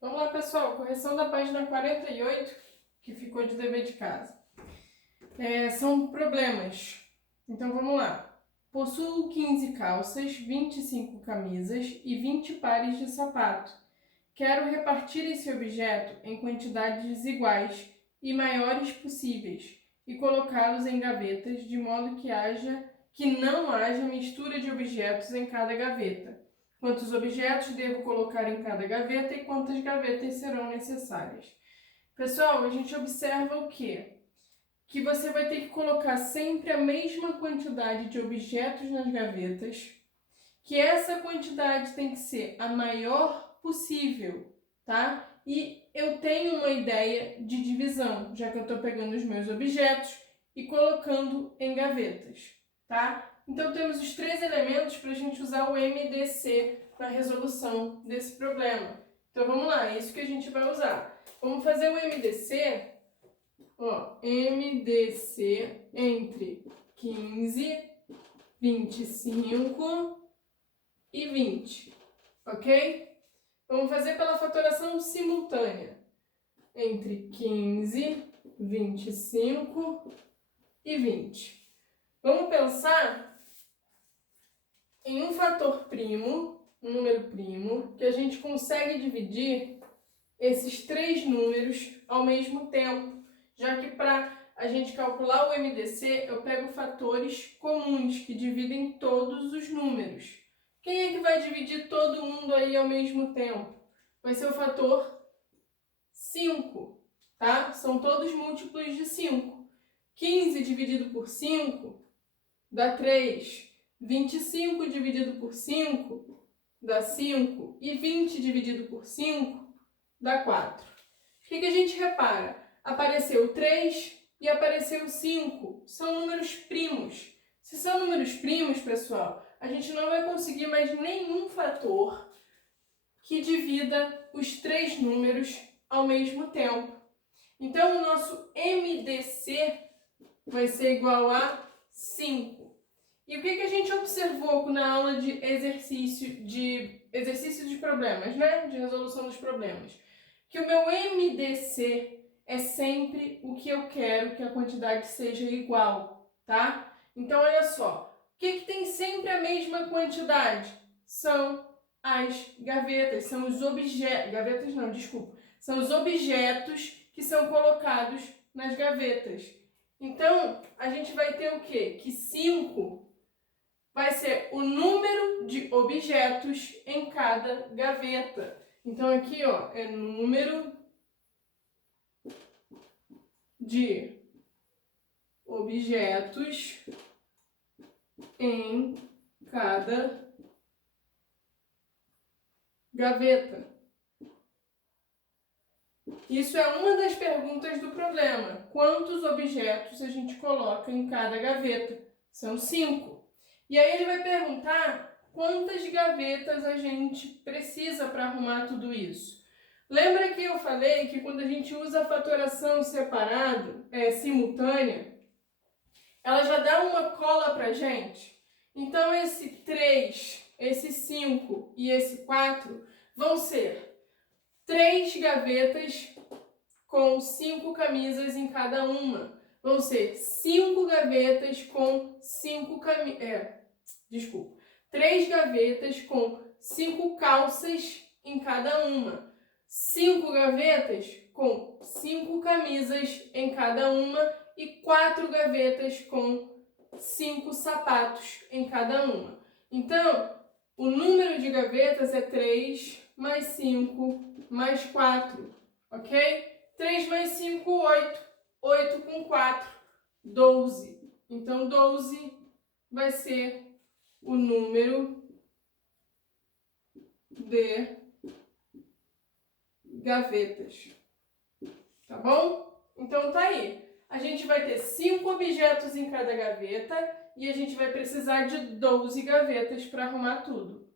Vamos lá, pessoal. Correção da página 48, que ficou de dever de casa. São problemas. Então, vamos lá. Possuo 15 calças, 25 camisas e 20 pares de sapato. Quero repartir esse objeto em quantidades iguais e maiores possíveis e colocá-los em gavetas de modo que não haja mistura de objetos em cada gaveta. Quantos objetos devo colocar em cada gaveta e quantas gavetas serão necessárias? Pessoal, a gente observa o quê? Que você vai ter que colocar sempre a mesma quantidade de objetos nas gavetas, que essa quantidade tem que ser a maior possível, tá? E eu tenho uma ideia de divisão, já que eu estou pegando os meus objetos e colocando em gavetas, tá? Então, temos os três elementos para a gente usar o MDC na resolução desse problema. Então, vamos lá, é isso que a gente vai usar. Vamos fazer o MDC, MDC entre 15, 25 e 20, ok? Vamos fazer pela fatoração simultânea entre 15, 25 e 20. Vamos pensar em um fator primo, um número primo, que a gente consegue dividir esses três números ao mesmo tempo, já que para a gente calcular o MDC, eu pego fatores comuns que dividem todos os números. Quem é que vai dividir todo mundo aí ao mesmo tempo? Vai ser o fator 5, tá? São todos múltiplos de 5. 15 dividido por 5 dá 3. 25 dividido por 5 dá 5. E 20 dividido por 5 dá 4. O que a gente repara? Apareceu 3 e apareceu 5. São números primos. Se são números primos, pessoal, a gente não vai conseguir mais nenhum fator que divida os três números ao mesmo tempo. Então, o nosso MDC vai ser igual a 5. E o que a gente observou na aula de exercício de problemas, né? De resolução dos problemas? Que o meu MDC é sempre o que eu quero que a quantidade seja igual, tá? Então, olha só. O que tem sempre a mesma quantidade? São as gavetas, são os objetos... Gavetas não, desculpa. São os objetos que são colocados nas gavetas. Então, a gente vai ter o quê? Que 5 vai ser o número de objetos em cada gaveta. Então, aqui, é número de objetos em cada gaveta. Isso é uma das perguntas do problema. Quantos objetos a gente coloca em cada gaveta? São 5. E aí ele vai perguntar quantas gavetas a gente precisa para arrumar tudo isso. Lembra que eu falei que quando a gente usa a fatoração separada, simultânea, ela já dá uma cola para a gente? Então, esse 3, esse 5 e esse 4 vão ser 3 gavetas com 5 camisas em cada uma. Vão ser 5 gavetas com 5 camisas. 3 gavetas com 5 calças em cada uma. 5 gavetas com 5 camisas em cada uma e 4 gavetas com 5 sapatos em cada uma. Então, o número de gavetas é 3 mais 5 mais 4, ok? 3 mais 5, 8. 8 com 4, 12. Então, 12 vai ser o número de gavetas. Tá bom? Então, tá aí. A gente vai ter 5 objetos em cada gaveta e a gente vai precisar de 12 gavetas para arrumar tudo.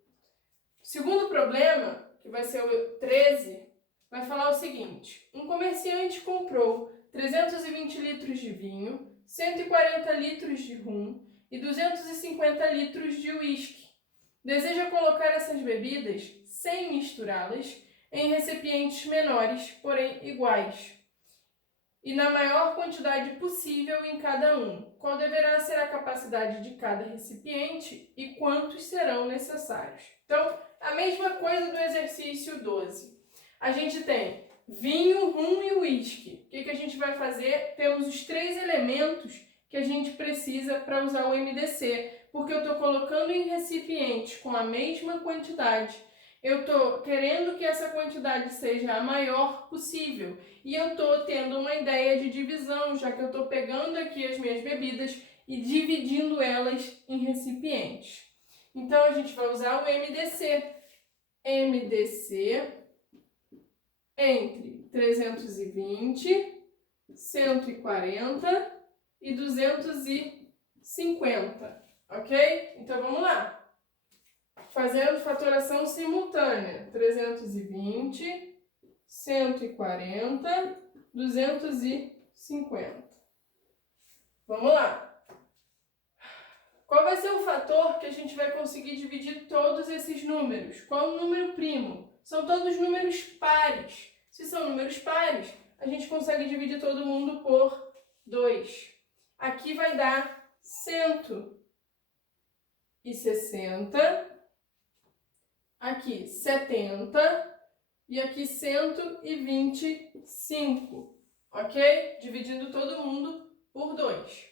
O segundo problema, que vai ser o 13, vai falar o seguinte. Um comerciante comprou 320 litros de vinho, 140 litros de rum e 250 litros de uísque. Deseja colocar essas bebidas, sem misturá-las, em recipientes menores, porém iguais, e na maior quantidade possível em cada um. Qual deverá ser a capacidade de cada recipiente e quantos serão necessários? Então, a mesma coisa do exercício 12. A gente tem vinho, rum e uísque. O que a gente vai fazer? Temos os 3 elementos que a gente precisa para usar o MDC, porque eu estou colocando em recipientes com a mesma quantidade. Eu estou querendo que essa quantidade seja a maior possível. E eu estou tendo uma ideia de divisão, já que eu estou pegando aqui as minhas bebidas e dividindo elas em recipientes. Então, a gente vai usar o MDC. MDC entre 320, 140 e 250, ok? Então, vamos lá. Fazendo fatoração simultânea, 320, 140, 250. Vamos lá. Qual vai ser o fator que a gente vai conseguir dividir todos esses números? Qual o número primo? São todos números pares. Se são números pares, a gente consegue dividir todo mundo por 2. Aqui vai dar 160. Aqui 70 e aqui 125, ok? Dividindo todo mundo por 2.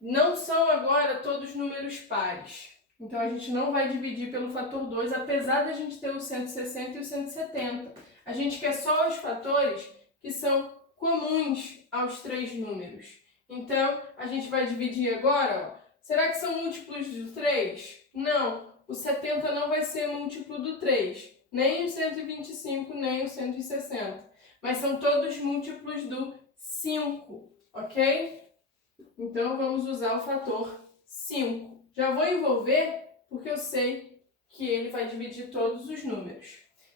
Não são agora todos números pares, então a gente não vai dividir pelo fator 2, apesar da gente ter o 160 e o 170. A gente quer só os fatores que são comuns aos 3 números. Então, a gente vai dividir agora, ó. Será que são múltiplos do 3? Não. O 70 não vai ser múltiplo do 3, nem o 125, nem o 160. Mas são todos múltiplos do 5, ok? Então, vamos usar o fator 5. Já vou envolver, porque eu sei que ele vai dividir todos os números.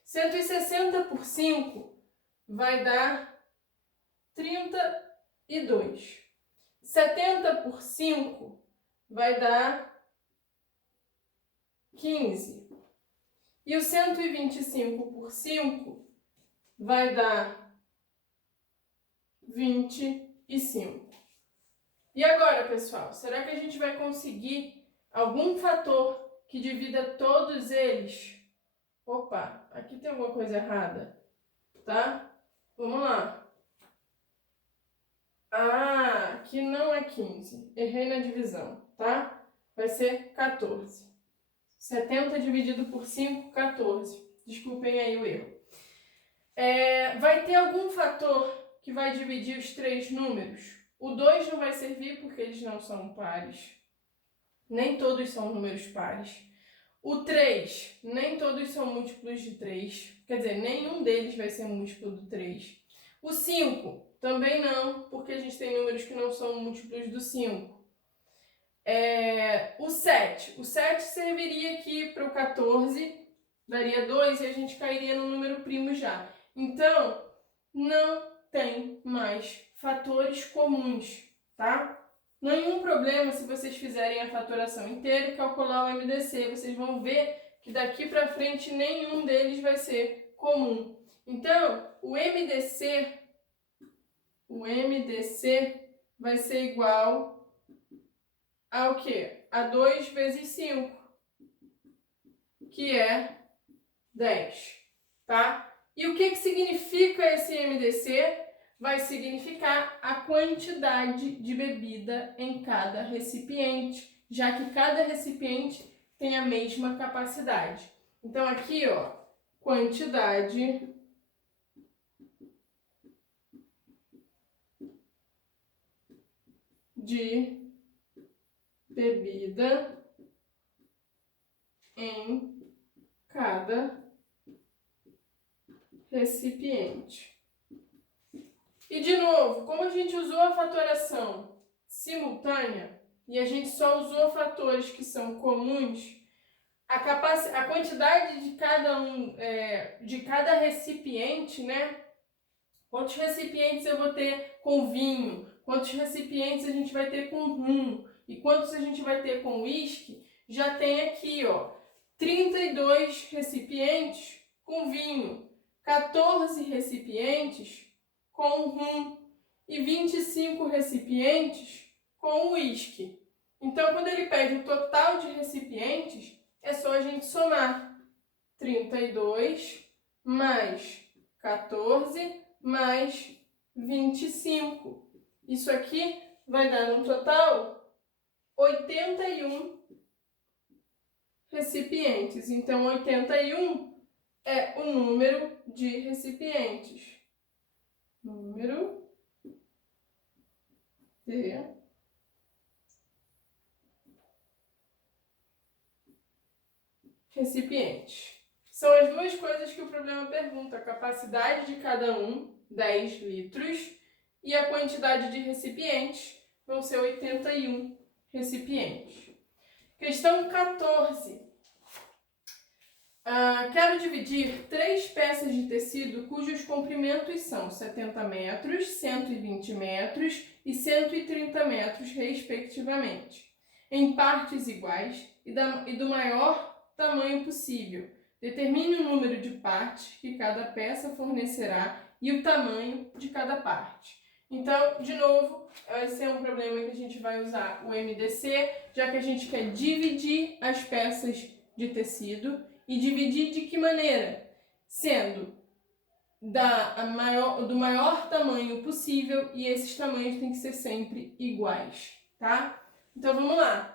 160 por 5 vai dar 32. 70 por 5 vai dar 15. E o 125 por 5 vai dar 25. E agora, pessoal, será que a gente vai conseguir algum fator que divida todos eles? Opa, aqui tem alguma coisa errada, tá? Vamos lá. Ah, aqui não é 15. Errei na divisão, tá? Vai ser 14. 70 dividido por 5, 14. Desculpem aí o erro. Vai ter algum fator que vai dividir os 3 números? O 2 não vai servir porque eles não são pares. Nem todos são números pares. O 3, nem todos são múltiplos de 3. Quer dizer, nenhum deles vai ser múltiplo do 3. O 5, também não, porque a gente tem números que não são múltiplos do 5. O 7. O 7 serviria aqui para o 14, daria 2 e a gente cairia no número primo já. Então, não tem mais fatores comuns, tá? Nenhum problema se vocês fizerem a fatoração inteira e calcular o MDC. Vocês vão ver que daqui para frente nenhum deles vai ser comum. Então, o MDC vai ser igual ao quê? A 2 vezes 5, que é 10, tá? E o que significa esse MDC? Vai significar a quantidade de bebida em cada recipiente, já que cada recipiente tem a mesma capacidade. Então, aqui, ó, quantidade de bebida em cada recipiente. E de novo, como a gente usou a fatoração simultânea e a gente só usou fatores que são comuns, a quantidade de cada recipiente, né? Quantos recipientes eu vou ter com vinho? Quantos recipientes a gente vai ter com rum? E quantos a gente vai ter com uísque? Já tem aqui, ó. 32 recipientes com vinho, 14 recipientes com rum e 25 recipientes com uísque. Então, quando ele pede o total de recipientes, é só a gente somar 32 mais 14 mais 25. Isso aqui vai dar no total 81 recipientes. Então, 81 é o número de recipientes. Número de recipientes. São as duas coisas que o problema pergunta: a capacidade de cada um, 10 litros, e a quantidade de recipientes, vão ser 81 recipientes. Questão 14. Quero dividir 3 peças de tecido cujos comprimentos são 70 metros, 120 metros e 130 metros, respectivamente, em partes iguais e do maior tamanho possível. Determine o número de partes que cada peça fornecerá e o tamanho de cada parte. Então, de novo, esse é um problema que a gente vai usar o MDC, já que a gente quer dividir as peças de tecido. E dividir de que maneira? Sendo do maior tamanho possível, e esses tamanhos têm que ser sempre iguais, tá? Então, vamos lá.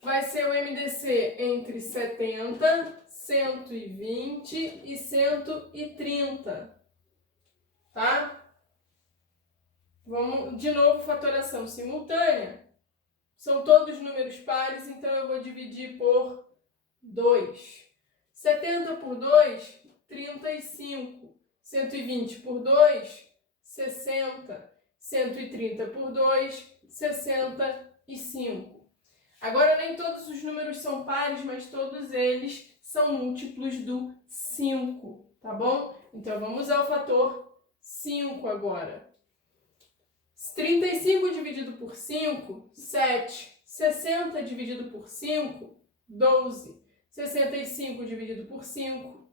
Vai ser o MDC entre 70, 120 e 130, tá? Vamos, de novo, fatoração simultânea. São todos números pares, então eu vou dividir por 2. 70 por 2, 35. 120 por 2, 60. 130 por 2, 65. Agora, nem todos os números são pares, mas todos eles são múltiplos do 5, tá bom? Então, vamos usar o fator 5 agora. 35 dividido por 5, 7. 60 dividido por 5, 12. 65 dividido por 5,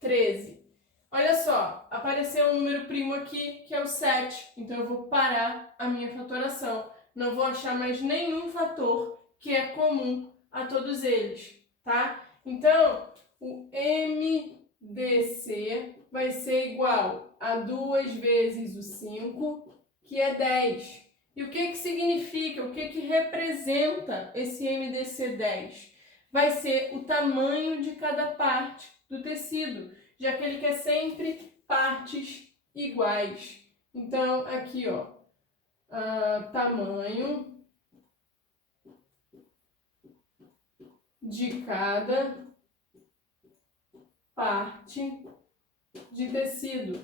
13. Olha só, apareceu um número primo aqui, que é o 7. Então, eu vou parar a minha fatoração. Não vou achar mais nenhum fator que é comum a todos eles, tá? Então, o MDC vai ser igual a 2 vezes o 5, que é 10. E o que significa, o que representa esse MDC 10? Vai ser o tamanho de cada parte do tecido, já que ele quer sempre partes iguais. Então, aqui, ó, tamanho de cada parte de tecido.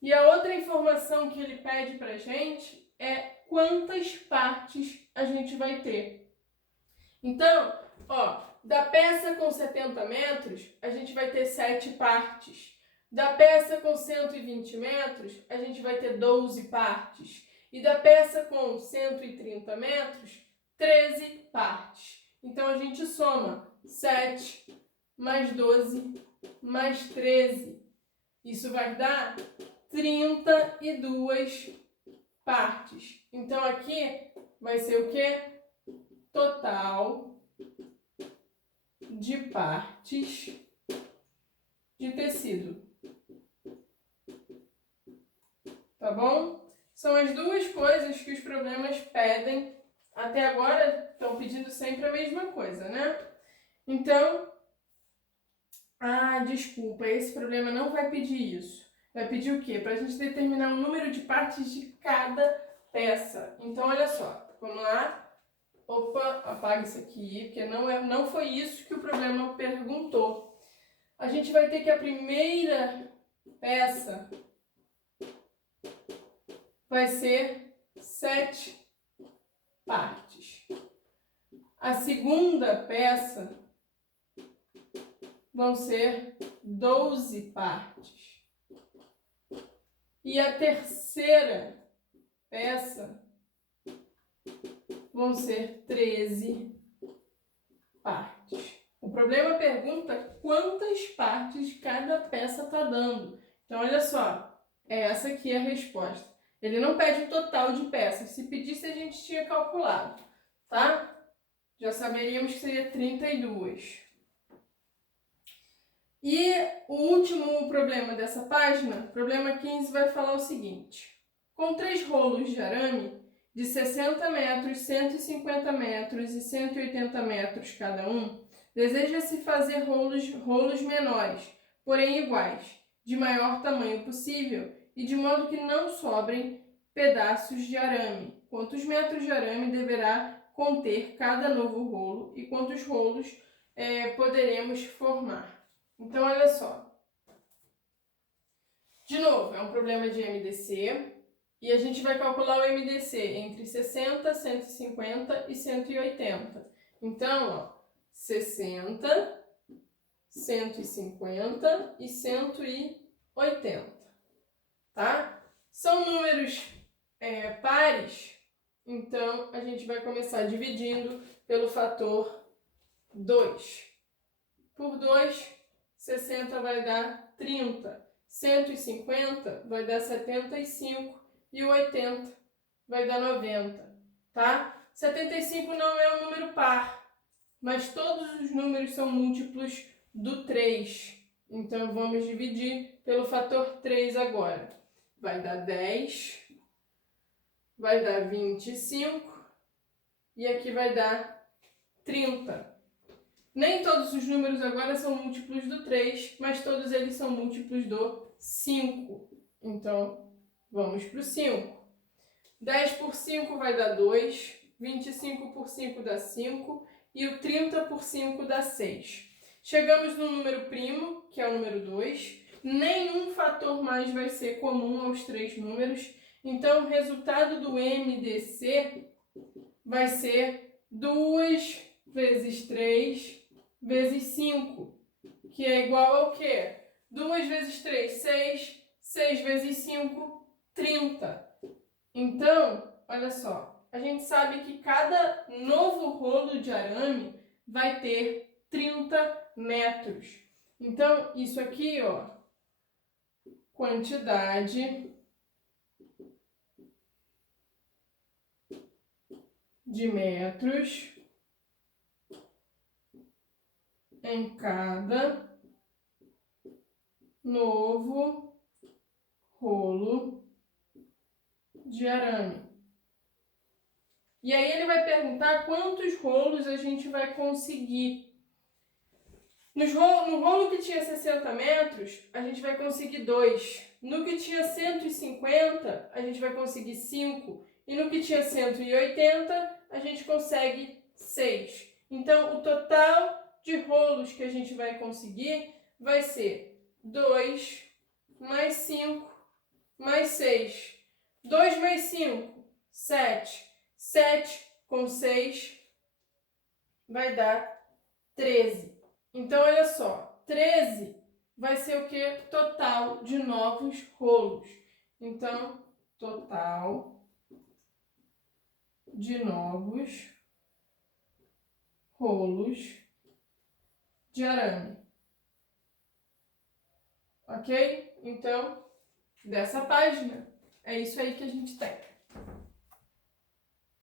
E a outra informação que ele pede pra gente é quantas partes a gente vai ter. Então, ó, da peça com 70 metros, a gente vai ter 7 partes. Da peça com 120 metros, a gente vai ter 12 partes. E da peça com 130 metros, 13 partes. Então, a gente soma 7 mais 12 mais 13. Isso vai dar 32 partes. Então, aqui vai ser o quê? Total de partes de tecido. Tá bom? São as duas coisas que os problemas pedem. Até agora, estão pedindo sempre a mesma coisa, né? Então, desculpa, esse problema não vai pedir isso. Vai pedir o quê? Para a gente determinar o número de partes de cada peça. Então, olha só. Vamos lá. Opa, apaga isso aqui, porque não foi isso que o problema perguntou. A gente vai ter que a primeira peça vai ser 7 partes. A segunda peça vão ser 12 partes. E a terceira peça vão ser 13 partes. O problema pergunta quantas partes cada peça está dando. Então, olha só, essa aqui é a resposta. Ele não pede o total de peças. Se pedisse, a gente tinha calculado, tá? Já saberíamos que seria 32. E o último problema dessa página, problema 15, vai falar o seguinte. Com 3 rolos de arame de 60 metros, 150 metros e 180 metros cada um, deseja-se fazer rolos menores, porém iguais, de maior tamanho possível e de modo que não sobrem pedaços de arame. Quantos metros de arame deverá conter cada novo rolo e quantos rolos poderemos formar? Então, olha só. De novo, é um problema de MDC e a gente vai calcular o MDC entre 60, 150 e 180. Então, ó, 60, 150 e 180, tá? São números pares, então a gente vai começar dividindo pelo fator 2. Por 2, 60 vai dar 30, 150 vai dar 75 e o 80 vai dar 90, tá? 75 não é um número par, mas todos os números são múltiplos do 3. Então, vamos dividir pelo fator 3 agora. Vai dar 10, vai dar 25 e aqui vai dar 30. Nem todos os números agora são múltiplos do 3, mas todos eles são múltiplos do 5. Então, vamos para o 5. 10 por 5 vai dar 2, 25 por 5 dá 5 e o 30 por 5 dá 6. Chegamos no número primo, que é o número 2. Nenhum fator mais vai ser comum aos 3 números. Então, o resultado do MDC vai ser 2 vezes 3 vezes 5, que é igual ao quê? 2 vezes 3, 6. 6 vezes 5, 30. Então, olha só, a gente sabe que cada novo rolo de arame vai ter 30 metros. Então, isso aqui, ó, quantidade de metros em cada novo rolo de arame. E aí ele vai perguntar quantos rolos a gente vai conseguir. No rolo que tinha 60 metros, a gente vai conseguir 2. No que tinha 150, a gente vai conseguir 5. E no que tinha 180, a gente consegue 6. Então, o total de rolos que a gente vai conseguir vai ser 2 mais 5 mais 6. 2 mais 5, 7. 7 com 6 vai dar 13. Então, olha só, 13 vai ser o que? Total de novos rolos. Então, total de novos rolos de arame. Ok? Então, dessa página, é isso aí que a gente tem.